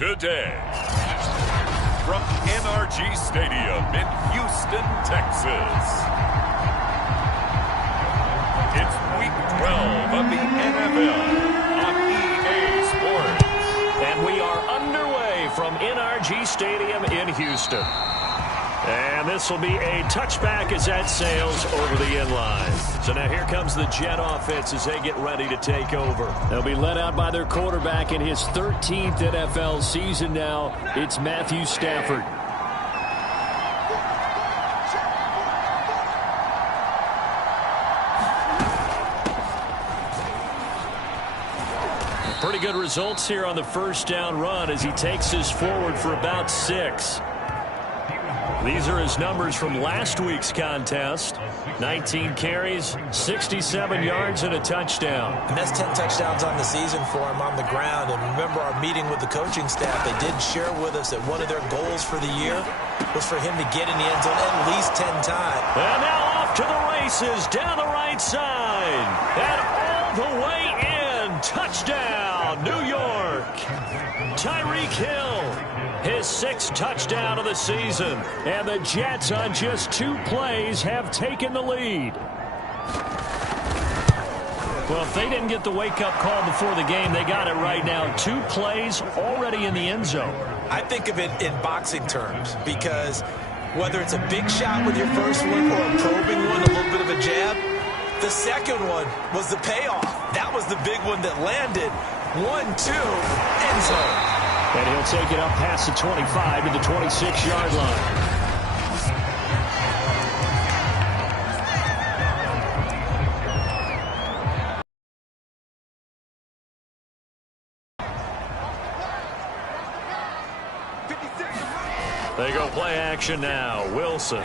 today. From NRG Stadium in Houston, Texas. It's Week 12 of the NFL on EA Sports. And we are underway from NRG Stadium in Houston. And this will be a touchback as that sails over the inline. So now here comes the Jet offense as they get ready to take over. They'll be led out by their quarterback in his 13th NFL season now. It's Matthew Stafford. Pretty good results here on the first down run as he takes this forward for about 6. These are his numbers from last week's contest. 19 carries, 67 yards, and a touchdown. And that's 10 touchdowns on the season for him on the ground. And remember our meeting with the coaching staff, they did share with us that one of their goals for the year was for him to get in the end zone at least 10 times. And now off to the races down the right side. And all the way in. Touchdown, New York. Tyreek Hill. His 6th touchdown of the season. And the Jets on just 2 plays have taken the lead. Well, if they didn't get the wake-up call before the game, they got it right now. 2 plays already in the end zone. I think of it in boxing terms because whether it's a big shot with your first one or a probing one, a little bit of a jab, the second one was the payoff. That was the big one that landed. 1-2, end zone. And he'll take it up past the 25 to the 26-yard line. They go play action now. Wilson.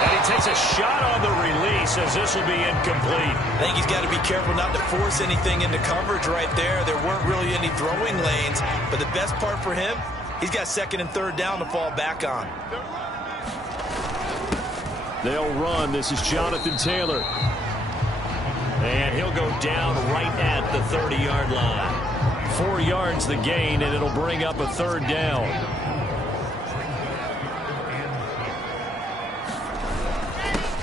And he takes a shot on the release as this will be incomplete. I think he's got to be careful not to force anything into coverage right there. There weren't really any throwing lanes. But the best part for him, he's got 2nd and 3rd down to fall back on. They'll run. This is Jonathan Taylor. And he'll go down right at the 30-yard line. 4 yards the gain, and it'll bring up a 3rd down.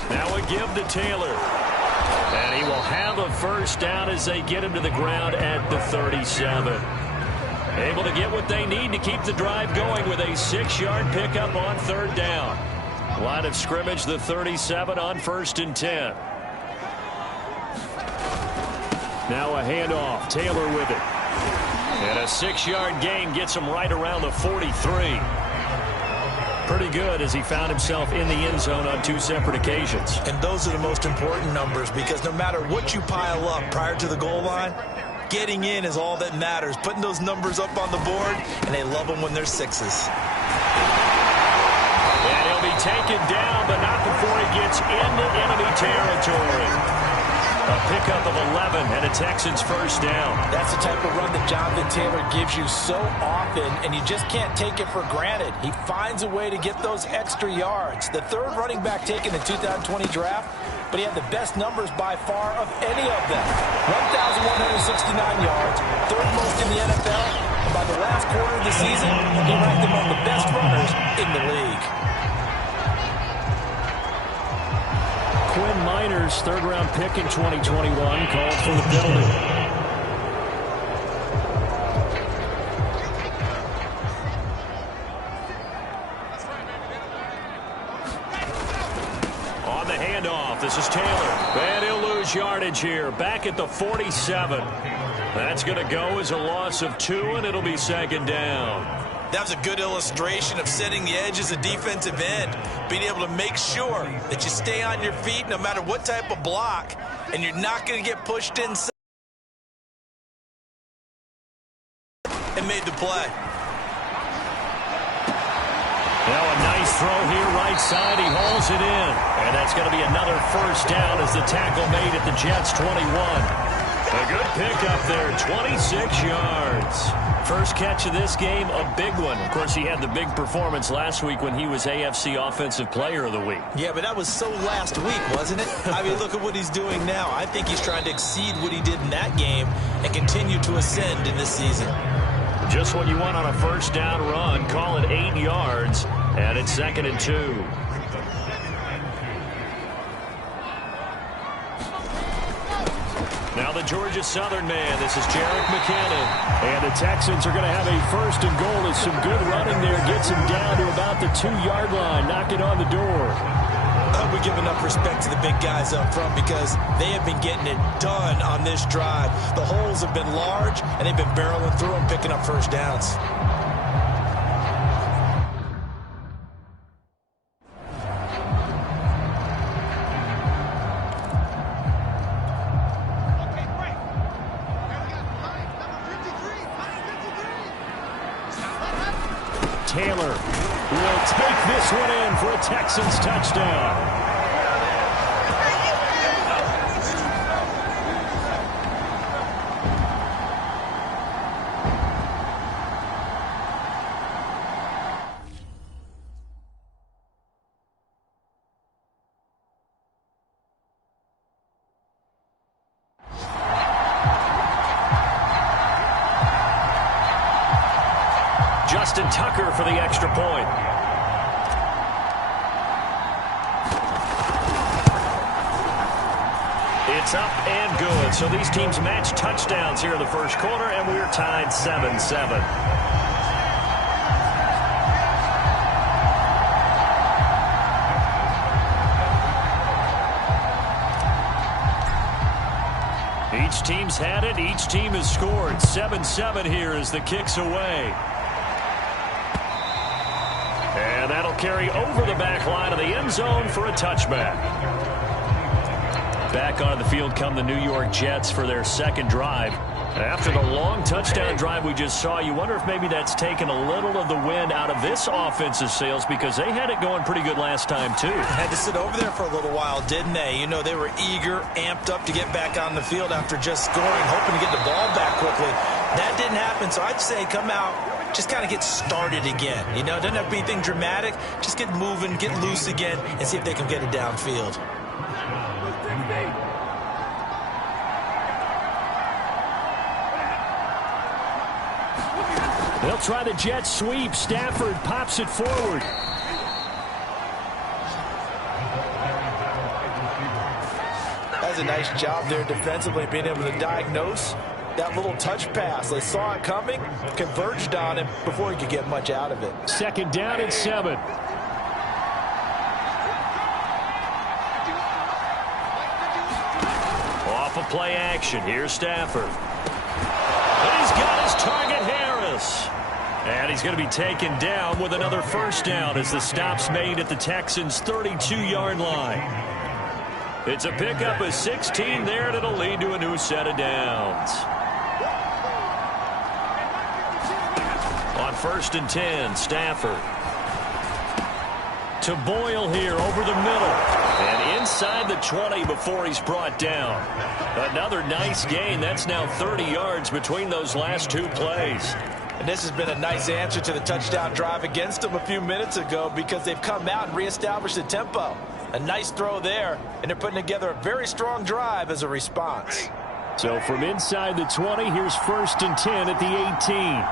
Now a give to Taylor. And he will have a 1st down as they get him to the ground at the 37. Able to get what they need to keep the drive going with a 6-yard pickup on 3rd down. Line of scrimmage, the 37 on 1st and 10. Now a handoff. Taylor with it. And a 6-yard gain gets him right around the 43. Pretty good as he found himself in the end zone on 2 separate occasions. And those are the most important numbers because no matter what you pile up prior to the goal line, getting in is all that matters. Putting those numbers up on the board, and they love them when they're 6s. And he'll be taken down, but not before he gets into enemy territory. A pickup of 11 and a Texans 1st down. That's the type of run that Jonathan Taylor gives you so often, and you just can't take it for granted. He finds a way to get those extra yards. The 3rd running back taken in the 2020 draft, but he had the best numbers by far of any of them. 1,169 yards, 3rd most in the NFL, and by the last quarter of the season, he ranked among the best runners in the league. Quinn Miners, 3rd-round pick in 2021, called for the penalty. On the handoff, this is Taylor. And he'll lose yardage here, back at the 47. That's going to go as a loss of 2, and it'll be 2nd down. That was a good illustration of setting the edge as a defensive end, being able to make sure that you stay on your feet no matter what type of block, and you're not going to get pushed inside. And made the play. Now a nice throw here right side. He hauls it in. And that's going to be another 1st down as the tackle made at the Jets 21. A good pickup there, 26 yards. First catch of this game, a big one. Of course, he had the big performance last week when he was AFC Offensive Player of the Week. Yeah, but that was so last week, wasn't it? I mean, look at what he's doing now. I think he's trying to exceed what he did in that game and continue to ascend in this season. Just what you want on a first down run. Call it 8 yards, and it's 2nd and 2. Now the Georgia Southern man. This is Jerick McKinnon. And the Texans are going to have a 1st and goal. As some good running there gets him down to about the 2-yard line. Knock it on the door. We give enough respect to the big guys up front because they have been getting it done on this drive. The holes have been large, and they've been barreling through them, picking up first downs. Taylor will take this one in for a Texans touchdown. Justin Tucker for the extra point. It's up and good. So these teams match touchdowns here in the first quarter, and we're tied 7-7. Each team's had it. Each team has scored. 7-7 here as the kick's away. And that'll carry over the back line of the end zone for a touchback. Back onto the field come the New York Jets for their second drive. After the long touchdown drive we just saw, you wonder if maybe that's taken a little of the wind out of this offensive sails because they had it going pretty good last time, too. Had to sit over there for a little while, didn't they? You know, they were eager, amped up to get back on the field after just scoring, hoping to get the ball back quickly. That didn't happen, so I'd say come out, just kind of get started again. You know, doesn't have to be anything dramatic. Just get moving, get loose again, and see if they can get it downfield. They'll try the jet sweep. Stafford pops it forward. That's a nice job there defensively, being able to diagnose that little touch pass. They saw it coming, converged on him before he could get much out of it. 2nd down and 7. Off of play action. Here's Stafford. And he's got his target, Harris. And he's going to be taken down with another first down as the stop's made at the Texans' 32-yard line. It's a pickup of 16 there, and it'll lead to a new set of downs. On 1st and 10, Stafford. To Boyle here over the middle. And inside the 20 before he's brought down. Another nice gain. That's now 30 yards between those last two plays. And this has been a nice answer to the touchdown drive against them a few minutes ago because they've come out and reestablished the tempo. A nice throw there, and they're putting together a very strong drive as a response. So from inside the 20, here's 1st and 10 at the 18.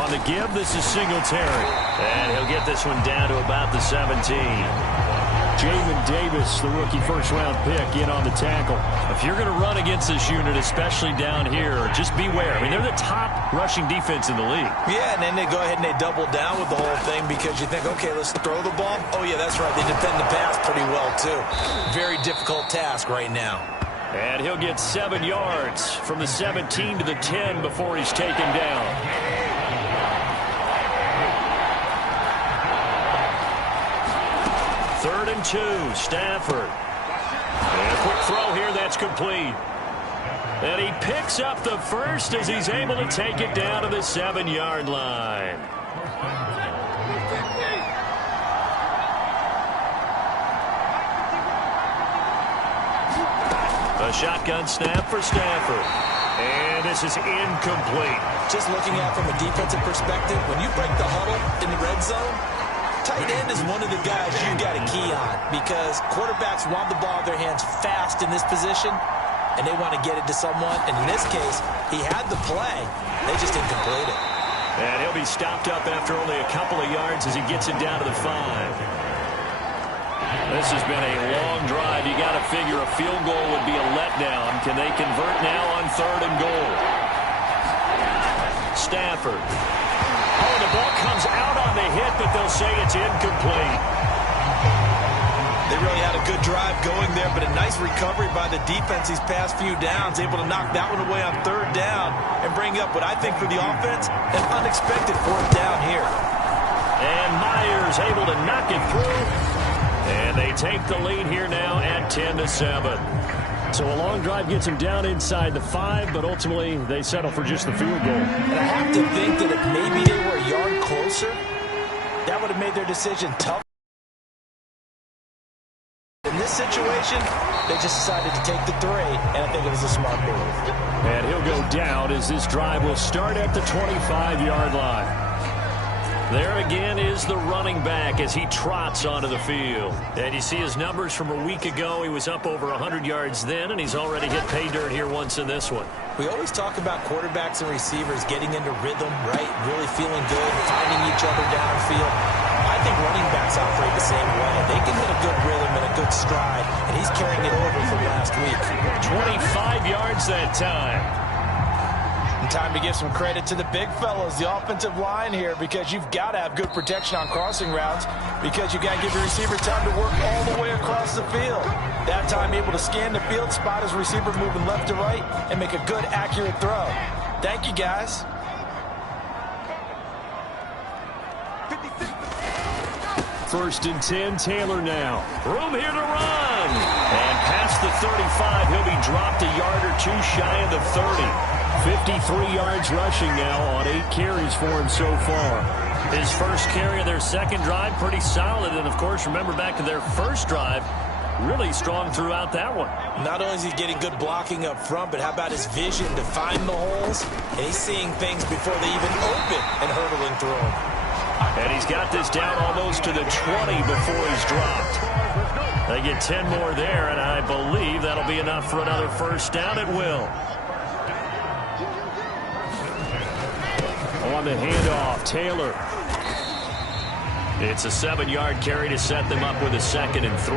On the give, this is Singletary. And he'll get this one down to about the 17. Jamin Davis, the rookie first-round pick, in on the tackle. If you're going to run against this unit, especially down here, just beware. I mean, they're the top rushing defense in the league. Yeah, and then they go ahead and they double down with the whole thing because you think, okay, let's throw the ball. Oh, yeah, that's right. They defend the pass pretty well, too. Very difficult task right now. And he'll get 7 yards from the 17 to the 10 before he's taken down. 3rd and 2, Stafford. And a quick throw here, that's complete. And he picks up the first as he's able to take it down to the 7-yard line. A shotgun snap for Stafford. And this is incomplete. Just looking at it from a defensive perspective, when you break the huddle in the red zone, tight end is one of the guys you got to key on. because quarterbacks want the ball in their hands fast in this position, and they want to get it to someone. And in this case, he had the play. They just didn't complete it. And he'll be stopped up after only a couple of yards as he gets it down to the 5. This has been a long drive. You got to figure a field goal would be a letdown. Can they convert now on 3rd and goal? Stafford. Oh, the ball comes out on the hit, but they'll say it's incomplete. They really had a good drive going there, but a nice recovery by the defense these past few downs, able to knock that one away on 3rd down and bring up what I think for the offense, an unexpected 4th down here. And Myers able to knock it through. And they take the lead here now at 10-7. So a long drive gets them down inside the 5, but ultimately they settle for just the field goal. And I have to think that if maybe they were a yard closer, that would have made their decision tough. In this situation, they just decided to take the 3, and I think it was a smart move. And he'll go down as this drive will start at the 25-yard line. There again is the running back as he trots onto the field. And you see his numbers from a week ago. He was up over 100 yards then, and he's already hit pay dirt here once in this one. We always talk about quarterbacks and receivers getting into rhythm, right? Really feeling good, finding each other downfield. I think running backs operate the same way. They can hit a good rhythm and a good stride, and he's carrying it over from last week. 25 yards that time. And time to give some credit to the big fellows, the offensive line here, because you've got to have good protection on crossing routes, because you got to give your receiver time to work all the way across the field. That time able to scan the field, spot his receiver moving left to right, and make a good, accurate throw. Thank you, guys. First and 10, Taylor now. Room here to run. And past the 35, he'll be dropped a yard or two shy of the 30. 53 yards rushing now on 8 carries for him so far. His first carry of their second drive, pretty solid. And, of course, remember back to their first drive, really strong throughout that one. Not only is he getting good blocking up front, but how about his vision to find the holes? And he's seeing things before they even open and hurdling through them. And he's got this down almost to the 20 before he's dropped. They get 10 more there, and I believe that'll be enough for another first down. It will. On the handoff, Taylor. It's a 7-yard carry to set them up with a 2nd and 3.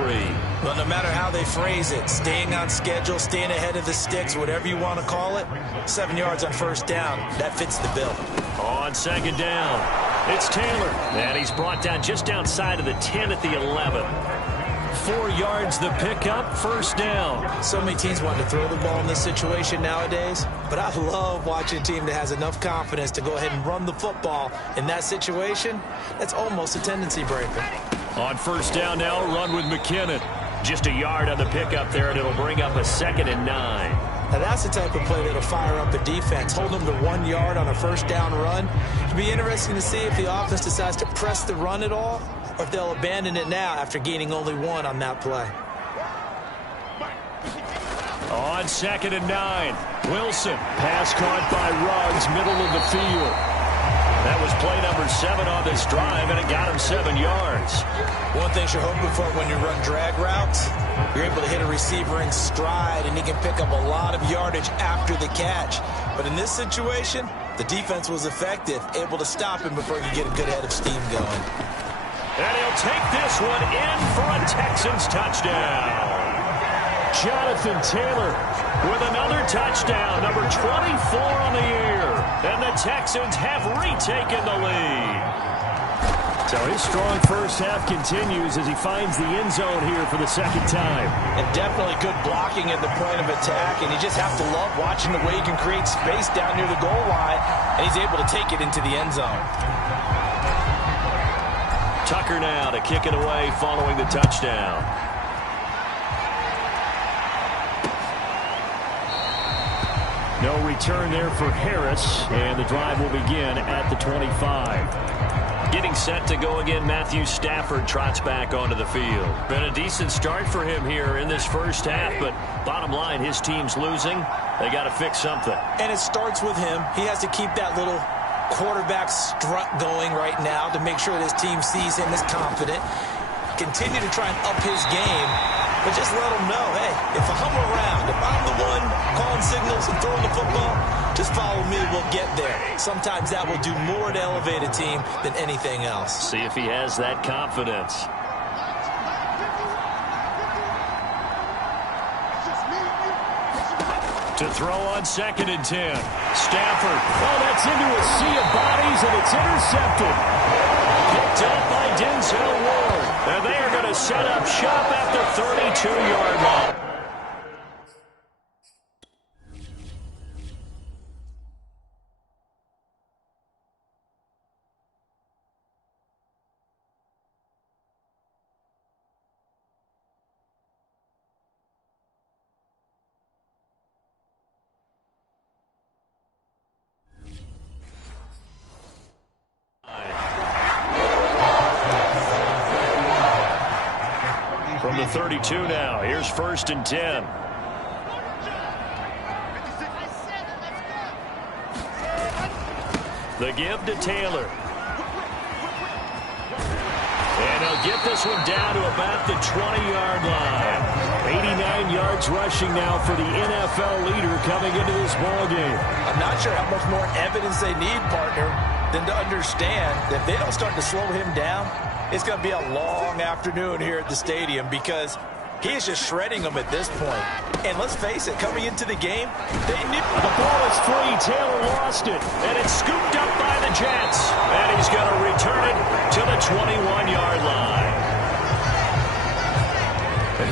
Well, no matter how they phrase it, staying on schedule, staying ahead of the sticks, whatever you want to call it, 7 yards on first down, that fits the bill. On 2nd down, it's Taylor. And he's brought down just outside of the 10 at the 11. 4 yards the pickup, first down. So many teams want to throw the ball in this situation nowadays, but I love watching a team that has enough confidence to go ahead and run the football. In that situation, that's almost a tendency breaker. On first down now, run with McKinnon. Just a yard on the pickup there, and it'll bring up a 2nd and 9. Now that's the type of play that'll fire up the defense. Hold them to 1 yard on a first down run. It'll be interesting to see if the offense decides to press the run at all, or if they'll abandon it now after gaining only 1 on that play. On 2nd and 9, Wilson. Pass caught by Ruggs, middle of the field. That was play number 7 on this drive, and it got him 7 yards. One thing you're hoping for when you run drag routes, you're able to hit a receiver in stride, and he can pick up a lot of yardage after the catch. But in this situation, the defense was effective, able to stop him before you get a good head of steam going. And he'll take this one in for a Texans touchdown. Jonathan Taylor with another touchdown, number 24 on the year. And the Texans have retaken the lead. So his strong first half continues as he finds the end zone here for the 2nd time. And definitely good blocking at the point of attack, and you just have to love watching the way he can create space down near the goal line, and he's able to take it into the end zone. Tucker now to kick it away following the touchdown. No return there for Harris, and the drive will begin at the 25. Getting set to go again, Matthew Stafford trots back onto the field. Been a decent start for him here in this first half, but bottom line, his team's losing. They got to fix something. And it starts with him. He has to keep that little quarterback strut going right now to make sure that his team sees him as confident. continue to try and up his game, but just let him know, hey, if I'm around, if I'm the one calling signals and throwing the football, just follow me, we'll get there. Sometimes that will do more to elevate a team than anything else. See if he has that confidence. To throw on 2nd and 10. Stafford. Oh, that's into a sea of bodies, and it's intercepted. Picked up by Denzel Ward. And they are going to set up shop at the 32-yard line. From the 32 now, here's 1st and 10. The give to Taylor. And he'll get this one down to about the 20-yard line. 89 yards rushing now for the NFL leader coming into this ballgame. I'm not sure how much more evidence they need, partner, than to understand that if they don't start to slow him down, it's going to be a long afternoon here at the stadium because he is just shredding them at this point. And let's face it, coming into the game, they knew. The ball is free. Taylor lost it. And it's scooped up by the Jets. And he's going to return it to the 21-yard line.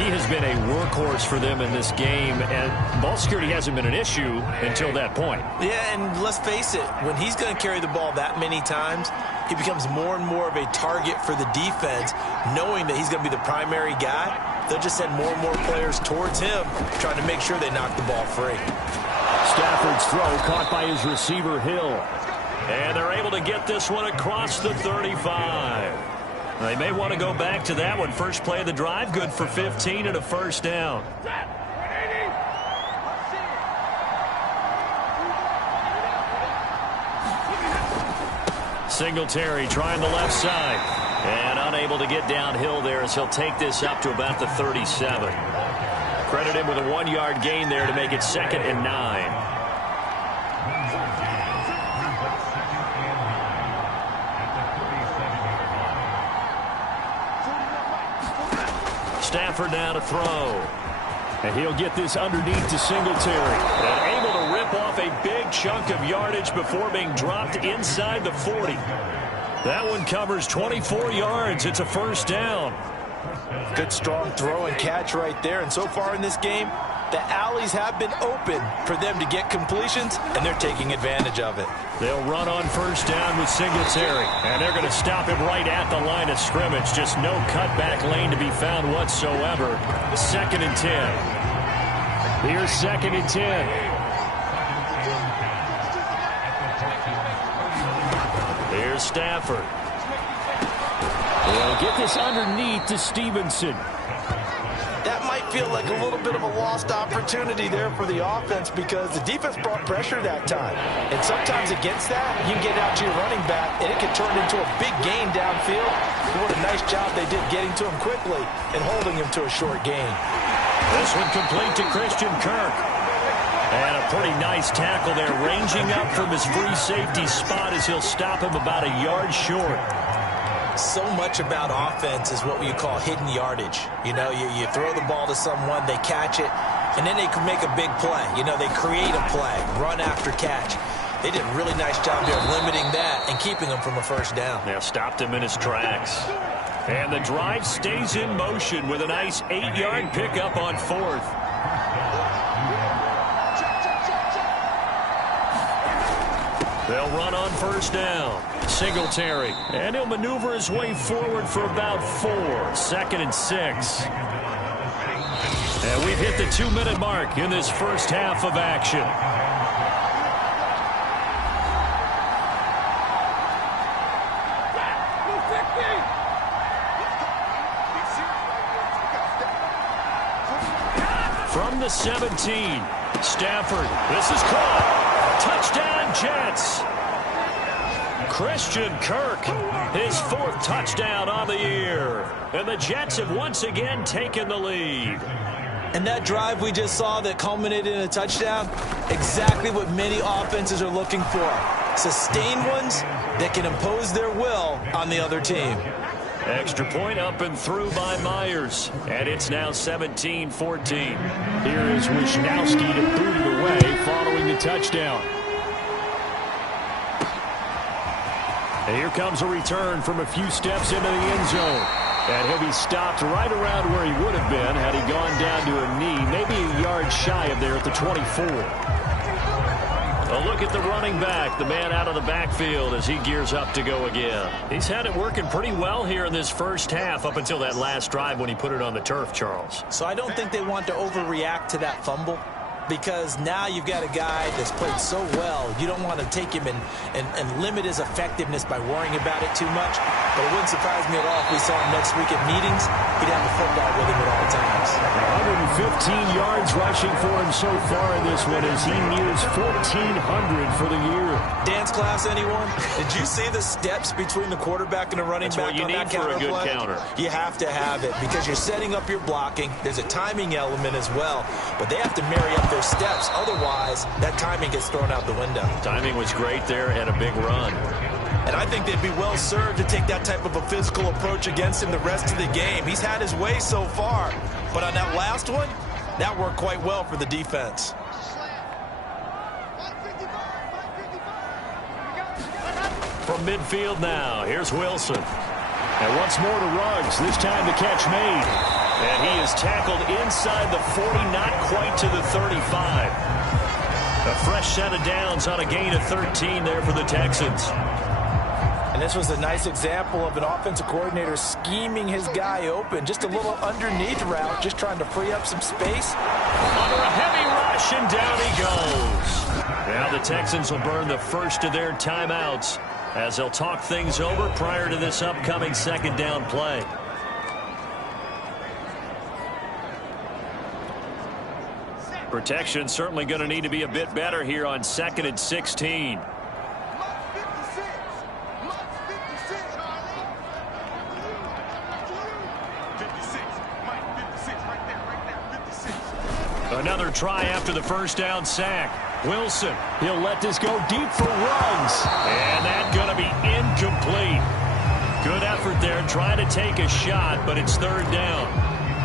He has been a workhorse for them in this game, and ball security hasn't been an issue until that point. Yeah, and let's face it, when he's going to carry the ball that many times, he becomes more and more of a target for the defense, knowing that he's going to be the primary guy. They'll just send more and more players towards him, trying to make sure they knock the ball free. Stafford's throw caught by his receiver, Hill. And they're able to get this one across the 35. They may want to go back to that one. First play of the drive, good for 15 and a first down. Singletary trying the left side. And unable to get downhill there as he'll take this up to about the 37. Credit him with a 1-yard gain there to make it 2nd and 9. Stafford now to throw. And he'll get this underneath to Singletary. And able to rip off a big chunk of yardage before being dropped inside the 40. That one covers 24 yards. It's a first down. Good strong throw and catch right there. And so far in this game, the alleys have been open for them to get completions, and they're taking advantage of it. They'll run on first down with Singletary. And they're going to stop him right at the line of scrimmage. Just no cutback lane to be found whatsoever. 2nd and 10. Here's 2nd and 10. Here's Stafford. They'll get this underneath to Stevenson. That might feel like a little bit of a lost opportunity there for the offense because the defense brought pressure that time. And sometimes against that, you can get out to your running back, and it can turn into a big gain downfield. What a nice job they did getting to him quickly and holding him to a short gain. This one complete to Christian Kirk. And a pretty nice tackle there, ranging up from his free safety spot as he'll stop him about a yard short. So much about offense is what you call hidden yardage. You know, you throw the ball to someone, they catch it, and then they can make a big play. You know, they create a play, run after catch. They did a really nice job there limiting that and keeping him from a first down. Yeah, stopped him in his tracks. And the drive stays in motion with a nice 8-yard pickup on 4th. They'll run on first down. Singletary. And he'll maneuver his way forward for about 4. 2nd and 6. And we've hit the 2-minute mark in this first half of action. From the 17. Stafford. This is caught. Touchdown, Jets. Christian Kirk, his 4th touchdown on the year. And the Jets have once again taken the lead. And that drive we just saw that culminated in a touchdown, exactly what many offenses are looking for. Sustained ones that can impose their will on the other team. Extra point up and through by Myers. And it's now 17-14. Here is Wisnowski to boot it away following the touchdown. And here comes a return from a few steps into the end zone. And he'll be stopped right around where he would have been had he gone down to a knee, maybe a yard shy of there at the 24. A look at the running back, the man out of the backfield as he gears up to go again. He's had it working pretty well here in this first half up until that last drive when he put it on the turf, Charles. So I don't think they want to overreact to that fumble, because now you've got a guy that's played so well. You don't want to take him and limit his effectiveness by worrying about it too much. But it wouldn't surprise me at all if we saw him next week at meetings. He'd have the football with him at all times. 115 yards rushing for him so far in this one as he nears 1,400 for the year. Dance class, anyone? Did you see the steps between the quarterback and the running back on that counter play? That's what you need for a good counter. You have to have it because you're setting up your blocking. There's a timing element as well, but they have to marry up their steps. Otherwise, that timing gets thrown out the window. Timing was great there and a big run. And I think they'd be well served to take that type of a physical approach against him the rest of the game. He's had his way so far, but on that last one, that worked quite well for the defense. From midfield now, here's Wilson. And once more to Ruggs, this time the catch made. And he is tackled inside the 40, not quite to the 35. A fresh set of downs on a gain of 13 there for the Texans. And this was a nice example of an offensive coordinator scheming his guy open. Just a little underneath route, just trying to free up some space. Under a heavy rush, and down he goes. Now the Texans will burn the first of their timeouts as they'll talk things over prior to this upcoming second down play. Protection certainly going to need to be a bit better here on 2nd and 16. Another try after the first down sack. Wilson, he'll let this go deep for Ruggs. And that's going to be incomplete. Good effort there trying to take a shot, but it's 3rd down.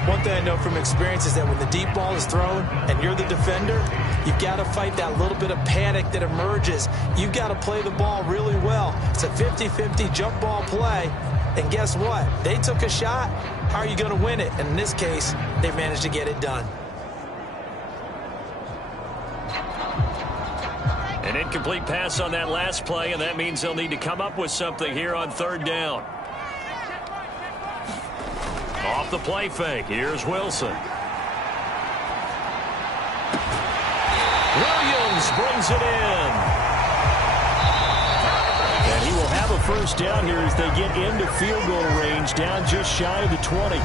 One thing I know from experience is that when the deep ball is thrown and you're the defender, you've got to fight that little bit of panic that emerges. You've got to play the ball really well. It's a 50-50 jump ball play. And guess what? They took a shot. How are you going to win it? And in this case, they managed to get it done. An incomplete pass on that last play, and that means they'll need to come up with something here on 3rd down. Off the play fake, here's Wilson. Williams brings it in. And he will have a first down here as they get into field goal range, down just shy of the 20.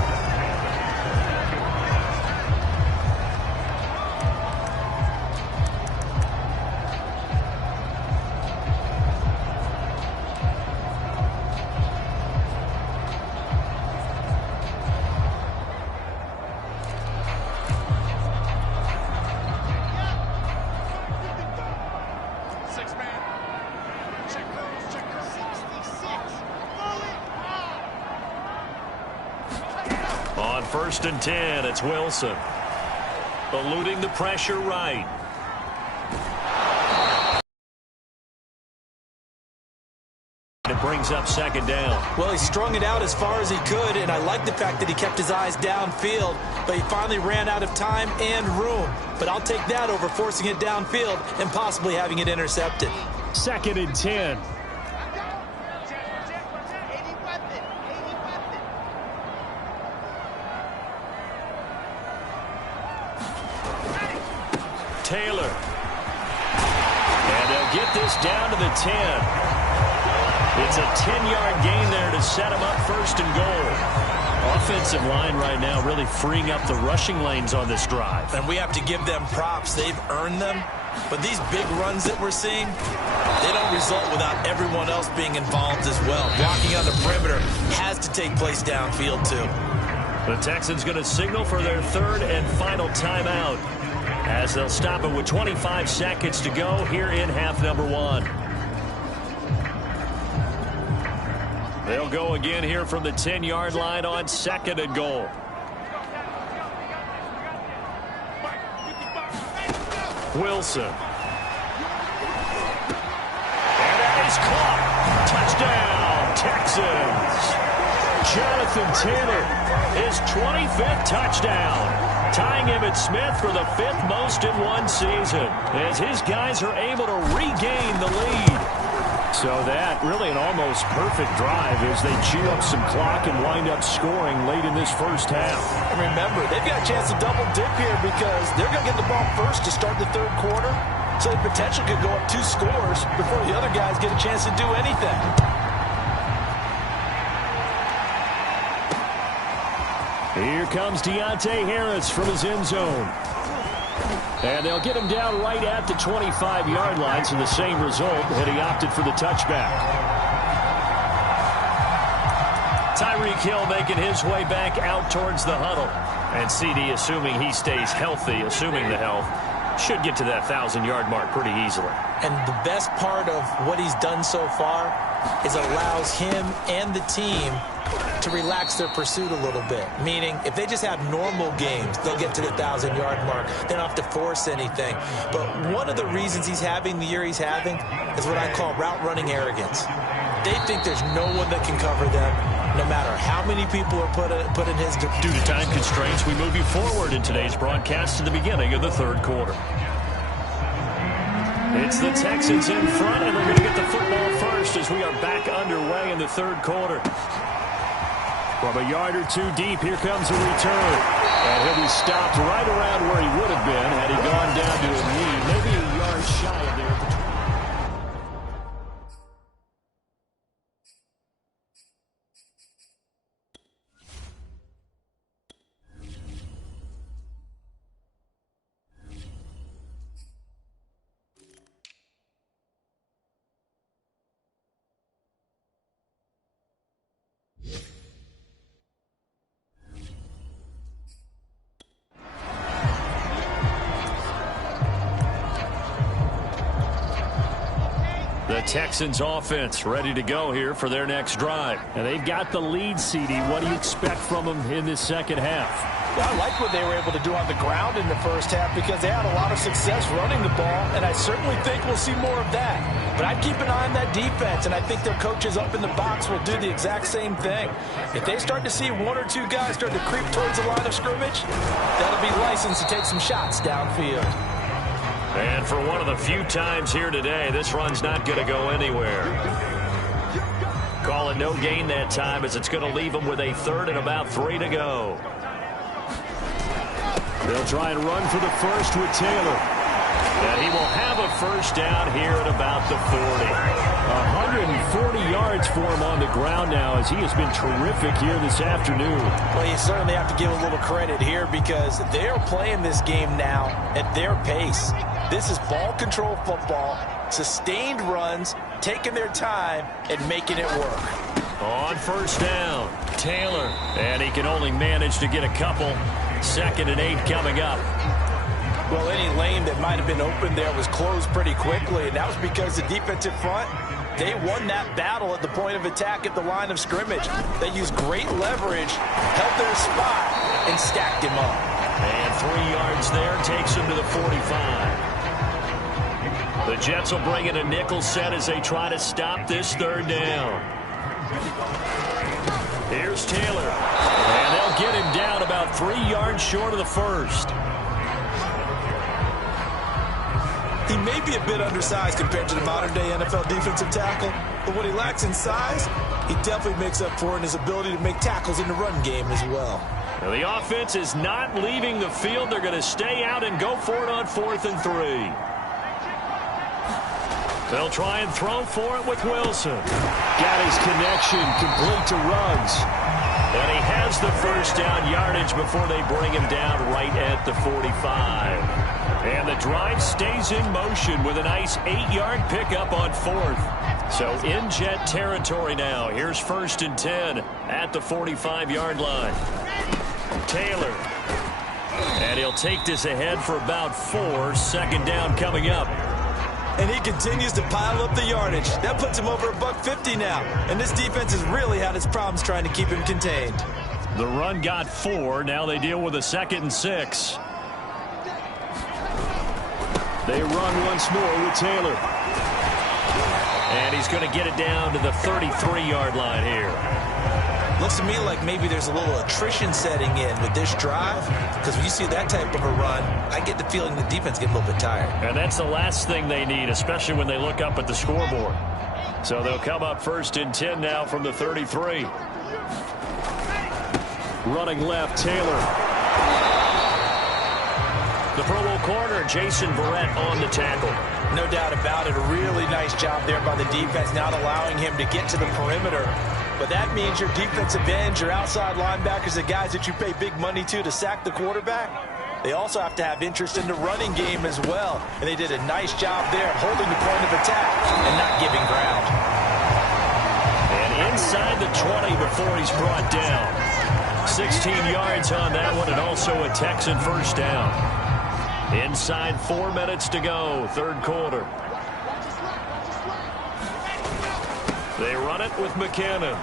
On 1st and 10, it's Wilson. Eluding the pressure right. It brings up 2nd down. Well, he strung it out as far as he could, and I like the fact that he kept his eyes downfield, but he finally ran out of time and room. But I'll take that over forcing it downfield and possibly having it intercepted. 2nd and 10. Taylor. And they'll get this down to the 10. It's a 10-yard gain there to set him up 1st and goal. Offensive line right now really freeing up the rushing lanes on this drive. And we have to give them props. They've earned them. But these big runs that we're seeing, they don't result without everyone else being involved as well. Blocking on the perimeter has to take place downfield, too. The Texans going to signal for their third and final timeout as they'll stop it with 25 seconds to go here in half number one. They'll go again here from the 10-yard line on 2nd and goal. Wilson. And that is caught. Touchdown, Texans. Jonathan Taylor, his 25th touchdown, tying Emmitt Smith for the 5th most in one season as his guys are able to regain the lead. So that really an almost perfect drive as they chew up some clock and wind up scoring late in this first half. And remember, they've got a chance to double dip here because they're going to get the ball first to start the third quarter. So the potential could go up 2 scores before the other guys get a chance to do anything. Here comes Deontay Harris from his end zone. And they'll get him down right at the 25-yard line, so the same result, and he opted for the touchback. Tyreek Hill making his way back out towards the huddle. And CD, assuming he stays healthy, assuming the health, should get to that 1,000-yard mark pretty easily. And the best part of what he's done so far is allows him and the team to relax their pursuit a little bit. Meaning, if they just have normal games, they'll get to the 1,000-yard mark. They don't have to force anything. But one of the reasons he's having the year he's having is what I call route running arrogance. They think there's no one that can cover them, no matter how many people are put in his... Due to time constraints, we move you forward in today's broadcast to the beginning of the third quarter. It's the Texans in front, and they're going to get the football first as we are back underway in the third quarter. From a yard or two deep, here comes a return. And he'll be stopped right around where he would have been had he gone down to his knee, maybe a yard shy of there at the 20. The Texans offense ready to go here for their next drive. And they've got the lead, CD. What do you expect from them in this second half? Well, I like what they were able to do on the ground in the first half because they had a lot of success running the ball, and I certainly think we'll see more of that. But I'd keep an eye on that defense, and I think their coaches up in the box will do the exact same thing. If they start to see 1 or 2 guys start to creep towards the line of scrimmage, that'll be licensed to take some shots downfield. And for one of the few times here today, this run's not going to go anywhere. Call it no gain that time as it's going to leave them with a third and about 3 to go. They'll try and run for the first with Taylor. And he will have a first down here at about the 40. 140 yards for him on the ground now as he has been terrific here this afternoon. Well, you certainly have to give a little credit here because they're playing this game now at their pace. This is ball control football, sustained runs, taking their time, and making it work. On first down, Taylor. And he can only manage to get a couple. 2nd and 8 coming up. Well, any lane that might have been open there was closed pretty quickly, and that was because the defensive front, they won that battle at the point of attack at the line of scrimmage. They used great leverage, held their spot, and stacked him up. And 3 yards there takes him to the 45. The Jets will bring in a nickel set as they try to stop this third down. Here's Taylor. And they'll get him down about 3 yards short of the first. He may be a bit undersized compared to the modern-day NFL defensive tackle, but what he lacks in size, he definitely makes up for in his ability to make tackles in the run game as well. Now the offense is not leaving the field. They're going to stay out and go for it on 4th and 3. They'll try and throw for it with Wilson. Got his connection complete to Ruggs. And he has the first down yardage before they bring him down right at the 45. And the drive stays in motion with a nice 8-yard pickup on 4th. So in Jet territory now. Here's 1st and 10 at the 45-yard line. Taylor. And he'll take this ahead for about 4. 2nd down coming up. And he continues to pile up the yardage. That puts him over $150 now. And this defense has really had its problems trying to keep him contained. The run got 4. Now they deal with a 2nd and 6. They run once more with Taylor. And he's going to get it down to the 33-yard line here. Looks to me like maybe there's a little attrition setting in with this drive, because when you see that type of a run, I get the feeling the defense gets a little bit tired. And that's the last thing they need, especially when they look up at the scoreboard. So they'll come up 1st and 10 now from the 33. Running left, Taylor. The Pro Bowl corner, Jason Verrett on the tackle. No doubt about it. A really nice job there by the defense, not allowing him to get to the perimeter. But that means your defensive ends, your outside linebackers, the guys that you pay big money to sack the quarterback, they also have to have interest in the running game as well. And they did a nice job there holding the point of attack and not giving ground. And inside the 20 before he's brought down. 16 yards on that one, and also a Texan 1st down. Inside 4 minutes to go, 3rd quarter. They run it with McKinnon.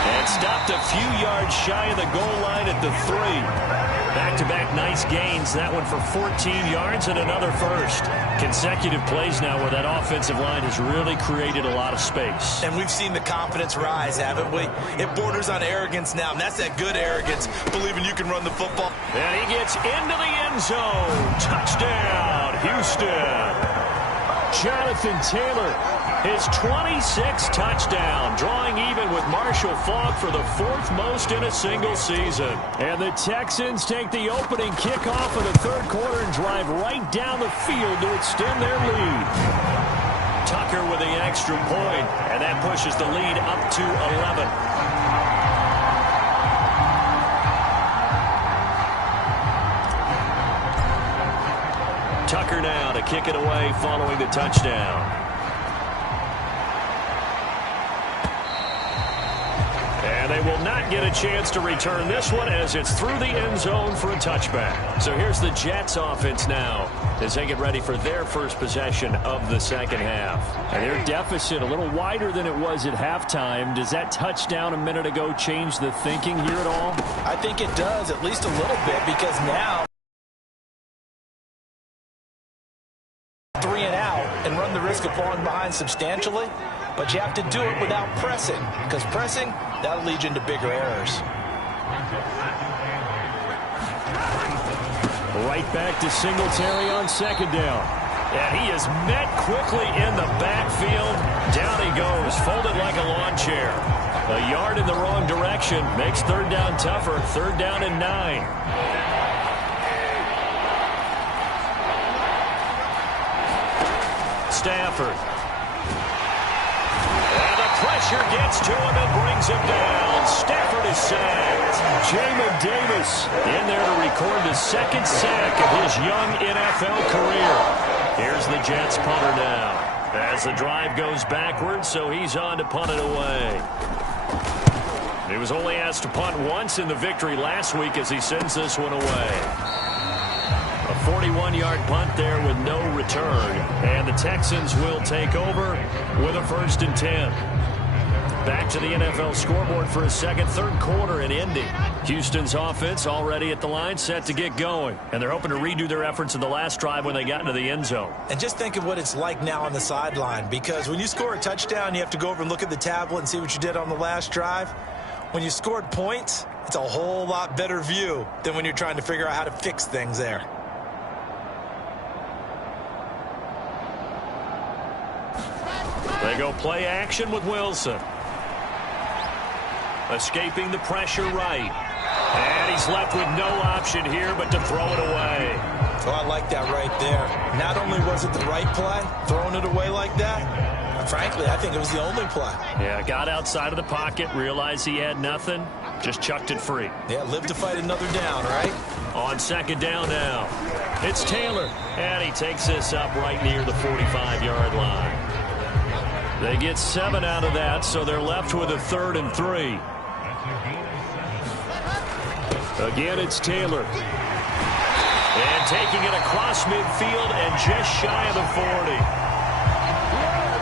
And stopped a few yards shy of the goal line at the 3. Back-to-back nice gains. That one for 14 yards and another 1st. Consecutive plays now where that offensive line has really created a lot of space. And we've seen the confidence rise, haven't we? It borders on arrogance now, and that's that good arrogance, believing you can run the football. And he gets into the end zone. Touchdown, Houston. Jonathan Taylor, his 26th touchdown, drawing even with Marshall Faulk for the 4th most in a single season. And the Texans take the opening kickoff of the 3rd quarter and drive right down the field to extend their lead. Tucker with the extra point, and that pushes the lead up to 11. Tucker now to kick it away following the touchdown. And they will not get a chance to return this one as it's through the end zone for a touchback. So here's the Jets offense now as they get ready for their first possession of the 2nd half. And their deficit a little wider than it was at halftime. Does that touchdown a minute ago change the thinking here at all? I think it does, at least a little bit, because now 3 and out and run the risk of falling behind substantially, but you have to do it without pressing, because pressing, that'll lead you into bigger errors. Right back to Singletary on 2nd down. And he is met quickly in the backfield. Down he goes, folded like a lawn chair. A yard in the wrong direction makes 3rd down tougher. 3rd down and 9. Stafford. And the pressure gets to him and brings him down. Stafford is sacked. Jamin Davis in there to record the 2nd sack of his young NFL career. Here's the Jets punter now as the drive goes backwards, so he's on to punt it away. He was only asked to punt once in the victory last week as he sends this one away. A 41-yard punt there with no return. And the Texans will take over with a 1st and 10. Back to the NFL scoreboard for a 3rd quarter in Indy. Houston's offense already at the line, set to get going. And they're hoping to redo their efforts in the last drive when they got into the end zone. And just think of what it's like now on the sideline, because when you score a touchdown, you have to go over and look at the tablet and see what you did on the last drive. When you scored points, it's a whole lot better view than when you're trying to figure out how to fix things there. They go play action with Wilson. Escaping the pressure right. And he's left with no option here but to throw it away. Oh, I like that right there. Not only was it the right play, throwing it away like that, frankly, I think it was the only play. Yeah, got outside of the pocket, realized he had nothing, Just chucked it free. Yeah, live to fight another down, right? On second down now. It's Taylor, and he takes this up right near the 45-yard line. They get 7 out of that, so they're left with a 3rd and 3. Again, it's Taylor. And taking it across midfield and just shy of the 40.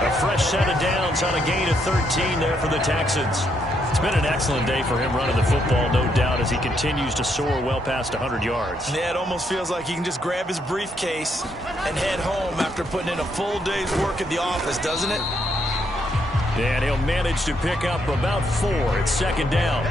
A fresh set of downs on a gain of 13 there for the Texans. It's been an excellent day for him running the football, no doubt, as he continues to soar well past 100 yards. Yeah, it almost feels like he can just grab his briefcase and head home after putting in a full day's work at the office, doesn't it? And he'll manage to pick up about 4 at second down.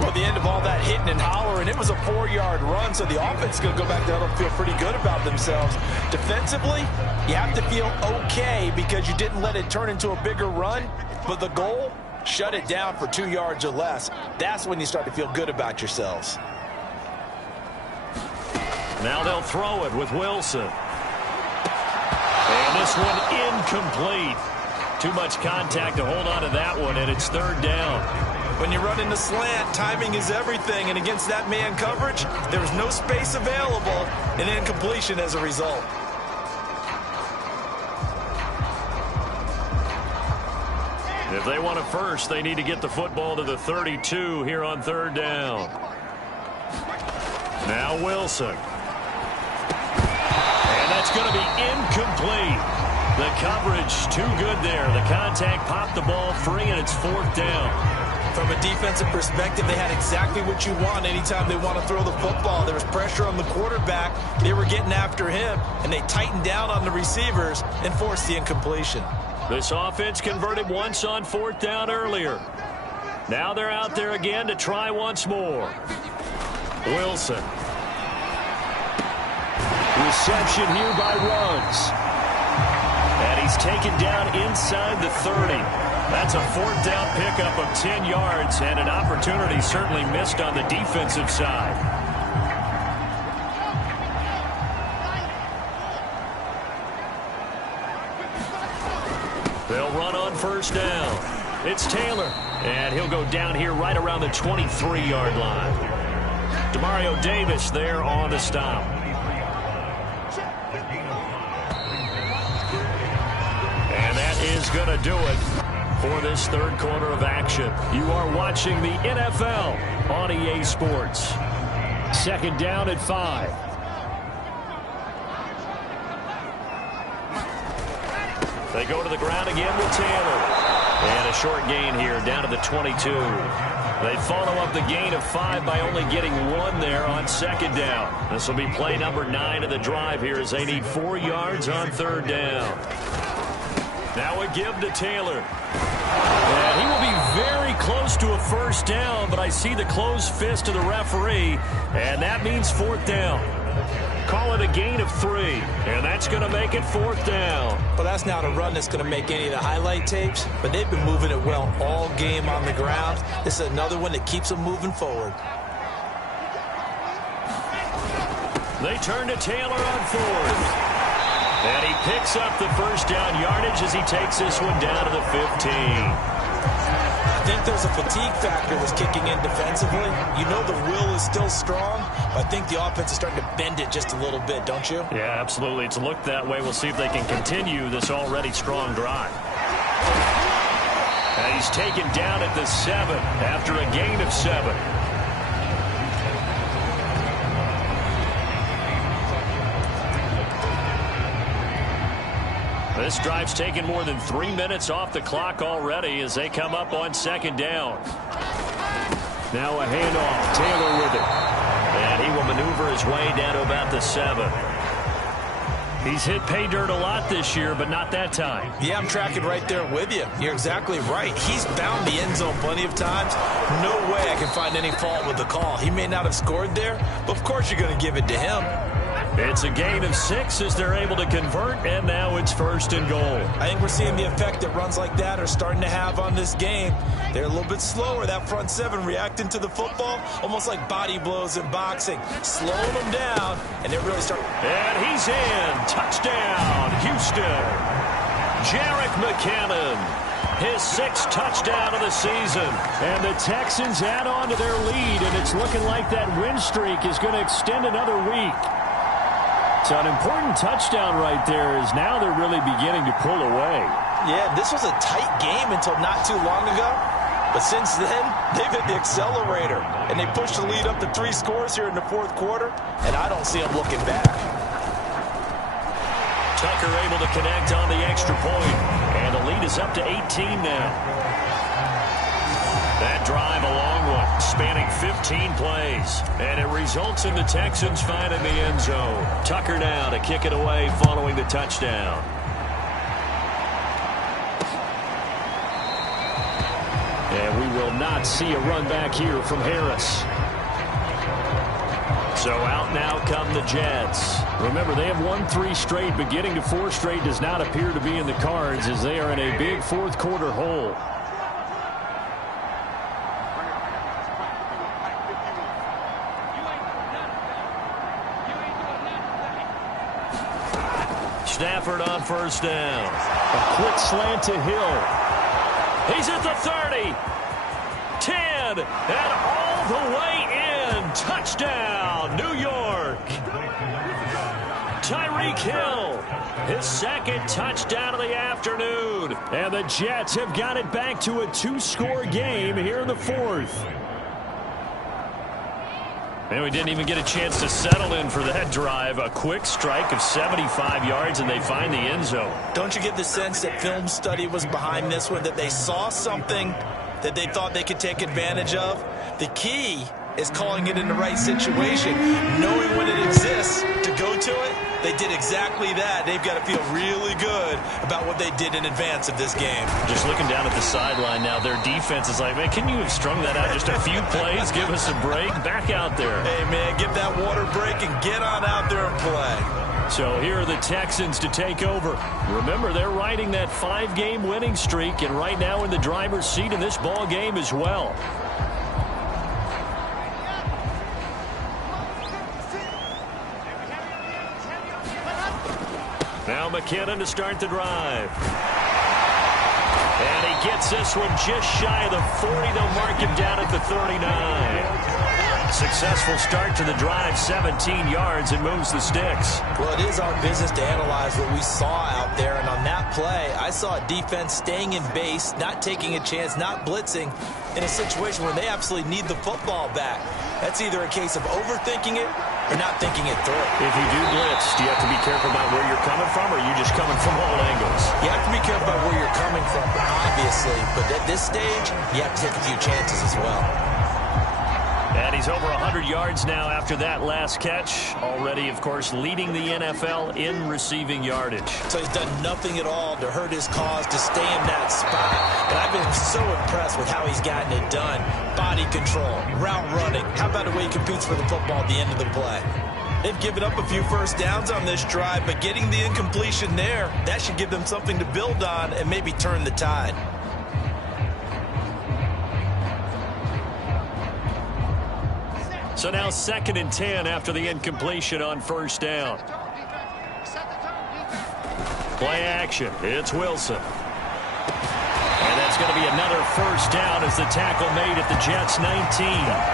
Well, at the end of all that hitting and hollering, it was a 4-yard run, so the offense is going to go back there and feel pretty good about themselves. Defensively, you have to feel okay because you didn't let it turn into a bigger run, but the goal, shut it down for 2 yards or less. That's when you start to feel good about yourselves. Now they'll throw it with Wilson. And this one incomplete. Too much contact to hold on to that one, and it's 3rd down. When you run in the slant, timing is everything, and against that man coverage, there was no space available, and incompletion as a result. If they want a first, they need to get the football to the 32 here on 3rd down. Now Wilson. And that's going to be incomplete. The coverage too good there. The contact popped the ball free, and it's 4th down. From a defensive perspective, they had exactly what you want anytime they want to throw the football. There was pressure on the quarterback. They were getting after him, and they tightened down on the receivers and forced the incompletion. This offense converted once on 4th down earlier. Now they're out there again to try once more. Wilson. Reception here by Ruggs. And he's taken down inside the 30. That's a 4th down pickup of 10 yards and an opportunity certainly missed on the defensive side. They'll run on 1st down. It's Taylor, and he'll go down here right around the 23-yard line. Demario Davis there on the stop. And that is going to do it for this 3rd quarter of action. You are watching the NFL on EA Sports. 2nd down at 5. They go to the ground again with Taylor. And a short gain here down to the 22. They follow up the gain of 5 by only getting 1 there on 2nd down. This will be play number 9 of the drive here as they need 4 yards on 3rd down. Now a give to Taylor. And he will be very close to a 1st down, but I see the closed fist of the referee, and that means 4th down. Call it a gain of 3, and that's going to make it 4th down. Well, that's not a run that's going to make any of the highlight tapes, but they've been moving it well all game on the ground. This is another one that keeps them moving forward. They turn to Taylor on 4th. And he picks up the 1st down yardage as he takes this one down to the 15. I think there's a fatigue factor that's kicking in defensively. You know the will is still strong, but I think the offense is starting to bend it just a little bit, don't you? Yeah, absolutely. It's looked that way. We'll see if they can continue this already strong drive. And he's taken down at the 7 after a gain of 7. This drive's taken more than 3 minutes off the clock already as they come up on 2nd down. Now a handoff. Taylor with it. And he will maneuver his way down to about the 7. He's hit pay dirt a lot this year, but not that time. Yeah, I'm tracking right there with you. You're exactly right. He's bound the end zone plenty of times. No way I can find any fault with the call. He may not have scored there, but of course you're going to give it to him. It's a gain of 6 as they're able to convert, and now it's 1st and goal. I think we're seeing the effect that runs like that are starting to have on this game. They're a little bit slower, that front 7 reacting to the football, almost like body blows in boxing, slowing them down, and they're really starting. And he's in. Touchdown, Houston. Jerick McKinnon. his 6th touchdown of the season. And the Texans add on to their lead, and it's looking like that win streak is going to extend another week. So an important touchdown right there is now they're really beginning to pull away. Yeah, this was a tight game until not too long ago. But since then, they've hit the accelerator. And they pushed the lead up to 3 scores here in the 4th quarter. And I don't see them looking back. Tucker able to connect on the extra point. And the lead is up to 18 now. That drive, a long one, spanning 15 plays. And it results in the Texans finding the end zone. Tucker now to kick it away following the touchdown. And we will not see a run back here from Harris. So out now come the Jets. Remember, they have won 3 straight, but getting to 4 straight does not appear to be in the cards as they are in a big 4th quarter hole. Stafford on 1st down. A quick slant to Hill. He's at the 30. 10. And all the way in. Touchdown, New York. Tyreek Hill. His 2nd touchdown of the afternoon. And the Jets have got it back to a 2-score game here in the 4th. And we didn't even get a chance to settle in for that drive. A quick strike of 75 yards, and they find the end zone. Don't you get the sense that film study was behind this one, that they saw something that they thought they could take advantage of? The key is calling it in the right situation, knowing when it exists to go to it. They did exactly that. They've got to feel really good about what they did in advance of this game. Just looking down at the sideline now, their defense is like, man, can you have strung that out just a few plays? Give us a break. Back out there. Hey, man, get that water break and get on out there and play. So here are the Texans to take over. Remember, they're riding that 5-game winning streak, and right now in the driver's seat in this ball game as well. Now McKinnon to start the drive. And he gets this one just shy of the 40. They'll mark him down at the 39. Successful start to the drive, 17 yards, and moves the sticks. Well, it is our business to analyze what we saw out there, and on that play, I saw a defense staying in base, not taking a chance, not blitzing, in a situation where they absolutely need the football back. That's either a case of overthinking it or not thinking it through. If you do blitz, do you have to be careful about where you're coming from, or are you just coming from all angles? You have to be careful about where you're coming from, obviously, but at this stage, you have to take a few chances as well. And he's over 100 yards now after that last catch. Already, of course, leading the NFL in receiving yardage. So he's done nothing at all to hurt his cause, to stay in that spot. And I've been so impressed with how he's gotten it done. Body control, route running. How about the way he competes for the football at the end of the play? They've given up a few first downs on this drive, but getting the incompletion there, that should give them something to build on and maybe turn the tide. So now 2nd and 10 after the incompletion on 1st down. Play action. It's Wilson. And that's going to be another 1st down as the tackle made at the Jets' 19.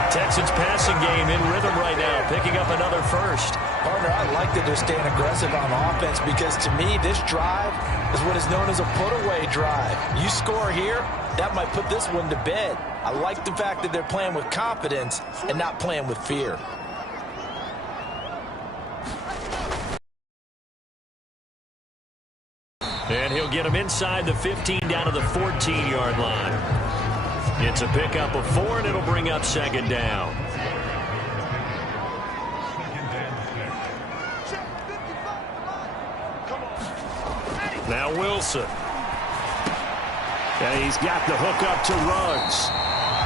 Texans passing game in rhythm right now, picking up another 1st. Partner, I like that they're staying aggressive on offense because to me this drive is what is known as a put-away drive. You score here, that might put this one to bed. I like the fact that they're playing with confidence and not playing with fear. And he'll get him inside the 15 down to the 14-yard line. It's a pickup of 4, and it'll bring up 2nd down. Now Wilson. And he's got the hook up to Ruggs.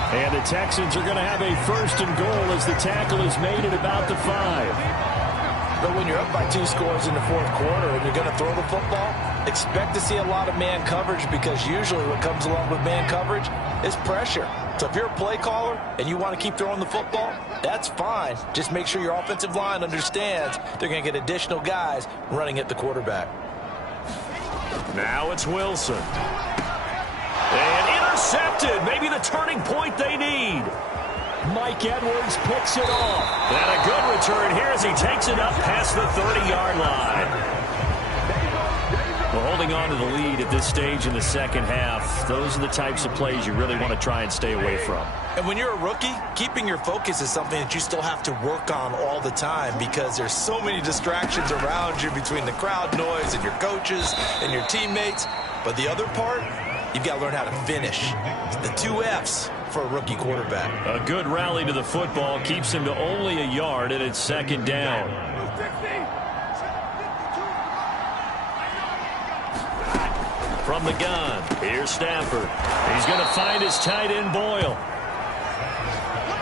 And the Texans are going to have a 1st and goal as the tackle is made at about the 5. But when you're up by 2 scores in the 4th quarter and you're going to throw the football, expect to see a lot of man coverage because usually what comes along with man coverage is pressure. So if you're a play caller and you want to keep throwing the football, that's fine. Just make sure your offensive line understands they're going to get additional guys running at the quarterback. Now it's Wilson. intercepted. Maybe the turning point they need. Mike Edwards picks it off. And a good return here as he takes it up past the 30-yard line. Well, holding on to the lead at this stage in the second half, those are the types of plays you really want to try and stay away from. And when you're a rookie, keeping your focus is something that you still have to work on all the time because there's so many distractions around you between the crowd noise and your coaches and your teammates. But the other part, you've got to learn how to finish. The 2 F's for a rookie quarterback. A good rally to the football keeps him to only a yard, and it's second down. From the gun, here's Stafford. He's going to find his tight end, Boyle.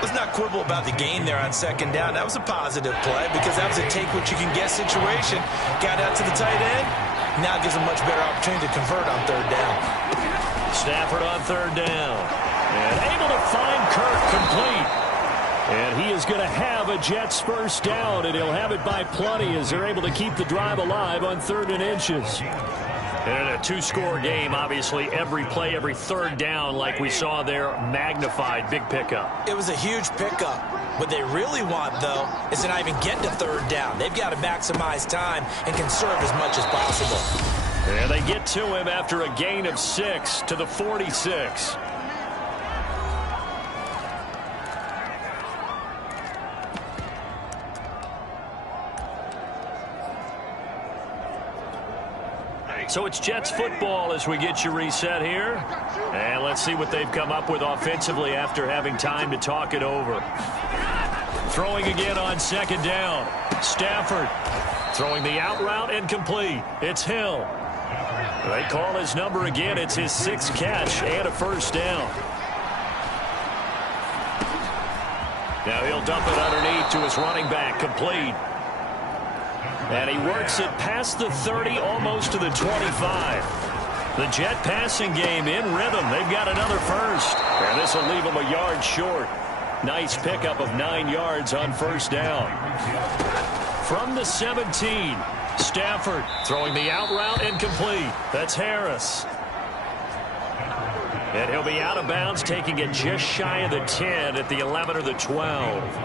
Let's not quibble about the gain there on second down. That was a positive play because that was a take-what-you-can-get situation. Got out to the tight end. Now gives him much better opportunity to convert on third down. Stafford on third down. And able to find Kirk complete. And he is going to have a Jets first down, and he'll have it by plenty as they're able to keep the drive alive on 3rd and inches. And a 2-score game, obviously, every play, every third down, like we saw there, magnified, big pickup. It was a huge pickup. What they really want, though, is to not even get to third down. They've got to maximize time and conserve as much as possible. And they get to him after a gain of 6 to the 46. So it's Jets football as we get you reset here. And let's see what they've come up with offensively after having time to talk it over. Throwing again on second down. Stafford throwing the out route and complete. It's Hill. They call his number again. It's his 6th catch and a first down. Now he'll dump it underneath to his running back. Complete. And he works it past the 30, almost to the 25. The Jet passing game in rhythm. They've got another first. And this will leave them a yard short. Nice pickup of 9 yards on first down. From the 17, Stafford throwing the out route and complete. That's Harris. And he'll be out of bounds, taking it just shy of the 10 at the 11 or the 12.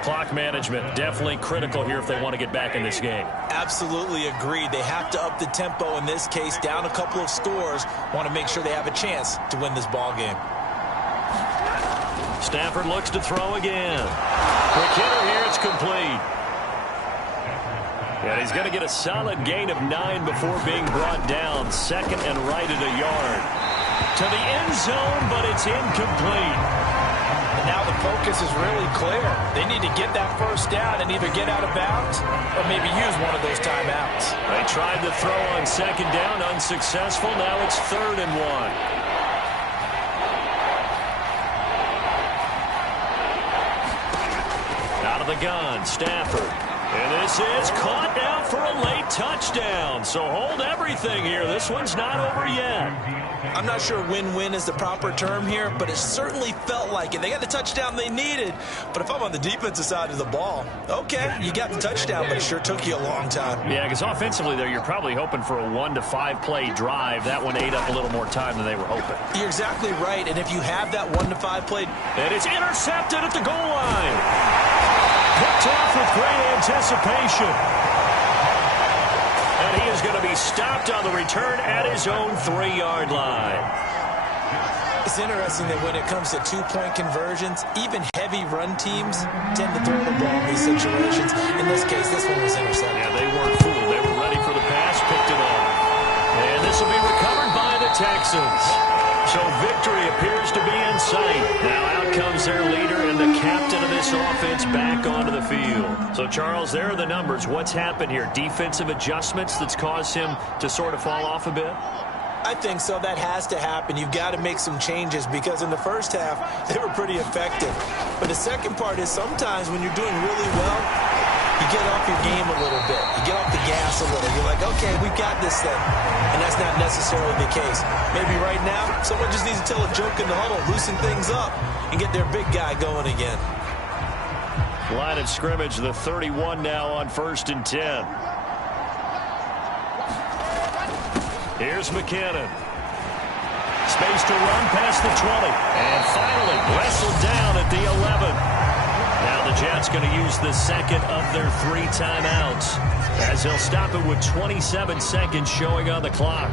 Clock management definitely critical here if they want to get back in this game. Absolutely agreed. They have to up the tempo in this case, down a couple of scores. Want to make sure they have a chance to win this ball game. Stafford looks to throw again. Quick hitter here, it's complete. And he's going to get a solid gain of 9 before being brought down. Second and right at a yard. To the end zone, but it's incomplete. Now the focus is really clear. They need to get that first down and either get out of bounds or maybe use one of those timeouts. They tried to throw on second down, unsuccessful. Now it's 3rd and 1. Out of the gun, Stafford. And this is caught now for a late touchdown. So hold everything here. This one's not over yet. I'm not sure win-win is the proper term here, but it certainly felt like it. They got the touchdown they needed. But if I'm on the defensive side of the ball, okay, you got the touchdown, but it sure took you a long time. Yeah, because offensively there, you're probably hoping for a 1 to 5 play drive. That one ate up a little more time than they were hoping. You're exactly right. And if you have that 1 to 5 play, and it's intercepted at the goal line. Picked off with great anticipation. And he is going to be stopped on the return at his own 3-yard line. It's interesting that when it comes to 2-point conversions, even heavy run teams tend to throw the ball in these situations. In this case, this one was intercepted. Yeah, they weren't fooled. They were ready for the pass, picked it off. And this will be recovered by the Texans. So victory appears to be in sight. Now out comes their leader and the captain of this offense back onto the field. So, Charles, there are the numbers. What's happened here? Defensive adjustments that's caused him to sort of fall off a bit? I think so. That has to happen. You've got to make some changes because in the first half, they were pretty effective. But the second part is sometimes when you're doing really well, you get off your game a little bit. You get off the gas a little. You're like, okay, we've got this thing. And that's not necessarily the case. Maybe right now, someone just needs to tell a joke in the huddle, loosen things up, and get their big guy going again. Line of scrimmage, the 31 now on 1st and 10. Here's McKinnon. space to run past the 20. And finally wrestled down at the 11. Now the Jets going to use the second of their 3 timeouts, as they'll stop it with 27 seconds showing on the clock.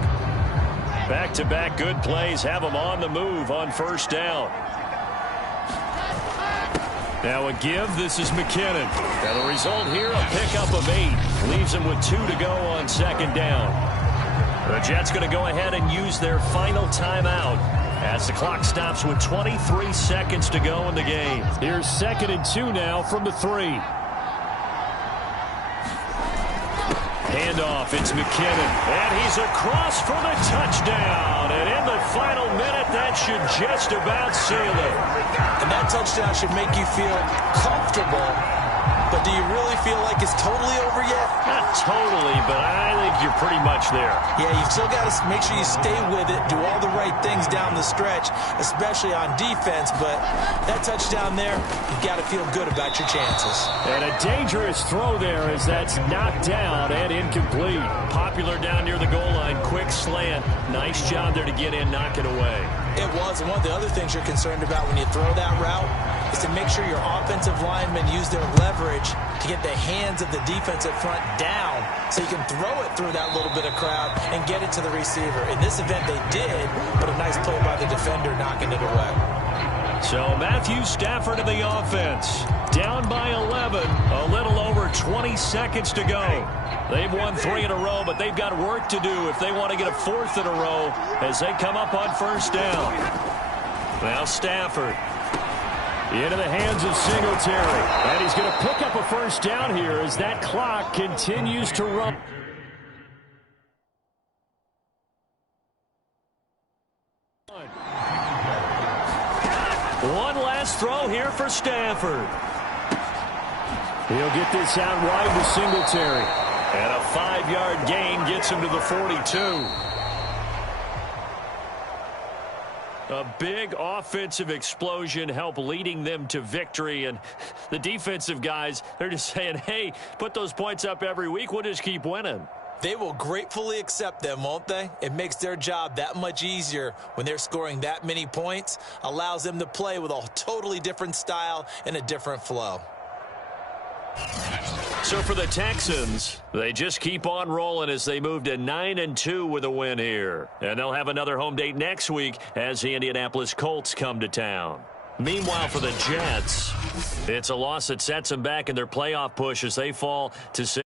Back-to-back good plays have them on the move on first down. Now a give. This is McKinnon. Now the result here, a pickup of 8. Leaves him with 2 to go on second down. The Jets going to go ahead and use their final timeout as the clock stops with 23 seconds to go in the game. Here's 2nd and 2 now from the 3. Handoff, it's McKinnon, and he's across for the touchdown. And in the final minute, that should just about seal it. And that touchdown should make you feel comfortable. But do you really feel like it's totally over yet? Not totally, but I think you're pretty much there. Yeah, you've still got to make sure you stay with it, do all the right things down the stretch, especially on defense. But that touchdown there, you've got to feel good about your chances. And a dangerous throw there as that's knocked down and incomplete. Popular down near the goal line, quick slant. Nice job there to get in, knock it away. It was, and one of the other things you're concerned about when you throw that route is to make sure your offensive linemen use their leverage to get the hands of the defensive front down so you can throw it through that little bit of crowd and get it to the receiver. In this event, they did, but a nice play by the defender knocking it away. So Matthew Stafford of the offense, down by 11, a little over 20 seconds to go. They've won 3 in a row, but they've got work to do if they want to get a 4th in a row as they come up on first down. Now Stafford into the hands of Singletary. And he's going to pick up a first down here as that clock continues to run. One last throw here for Stafford. He'll get this out wide to Singletary. And a 5-yard gain gets him to the 42. A big offensive explosion helped leading them to victory. And the defensive guys, they're just saying, hey, put those points up every week. We'll just keep winning. They will gratefully accept them, won't they? It makes their job that much easier when they're scoring that many points. Allows them to play with a totally different style and a different flow. So for the Texans, they just keep on rolling as they move to 9-2 with a win here. And they'll have another home date next week as the Indianapolis Colts come to town. Meanwhile, for the Jets, it's a loss that sets them back in their playoff push as they fall to 6.